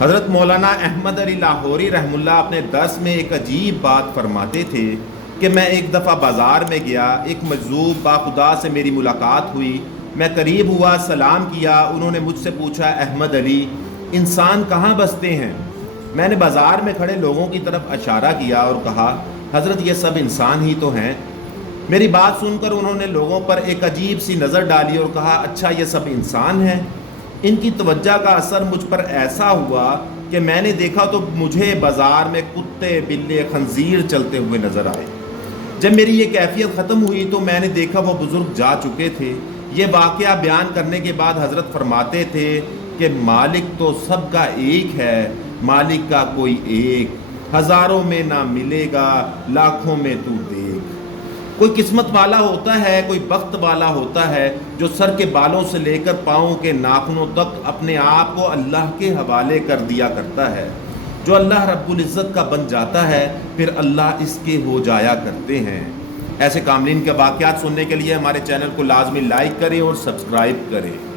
حضرت مولانا احمد علی لاہوری رحمہ اپنے درس میں ایک عجیب بات فرماتے تھے کہ میں ایک دفعہ بازار میں گیا، ایک مجذوب باخدا سے میری ملاقات ہوئی، میں قریب ہوا، سلام کیا، انہوں نے مجھ سے پوچھا احمد علی انسان کہاں بستے ہیں؟ میں نے بازار میں کھڑے لوگوں کی طرف اشارہ کیا اور کہا حضرت یہ سب انسان ہی تو ہیں۔ میری بات سن کر انہوں نے لوگوں پر ایک عجیب سی نظر ڈالی اور کہا اچھا یہ سب انسان ہیں؟ ان کی توجہ کا اثر مجھ پر ایسا ہوا کہ میں نے دیکھا تو مجھے بازار میں کتے، بلے، خنزیر چلتے ہوئے نظر آئے۔ جب میری یہ کیفیت ختم ہوئی تو میں نے دیکھا وہ بزرگ جا چکے تھے۔ یہ واقعہ بیان کرنے کے بعد حضرت فرماتے تھے کہ مالک تو سب کا ایک ہے، مالک کا کوئی ایک، ہزاروں میں نہ ملے گا، لاکھوں میں تو دیکھ۔ کوئی قسمت والا ہوتا ہے، کوئی بخت والا ہوتا ہے جو سر کے بالوں سے لے کر پاؤں کے ناخنوں تک اپنے آپ کو اللہ کے حوالے کر دیا کرتا ہے۔ جو اللہ رب العزت کا بن جاتا ہے پھر اللہ اس کے ہو جایا کرتے ہیں۔ ایسے کاملین کے واقعات سننے کے لیے ہمارے چینل کو لازمی لائک کریں اور سبسکرائب کریں۔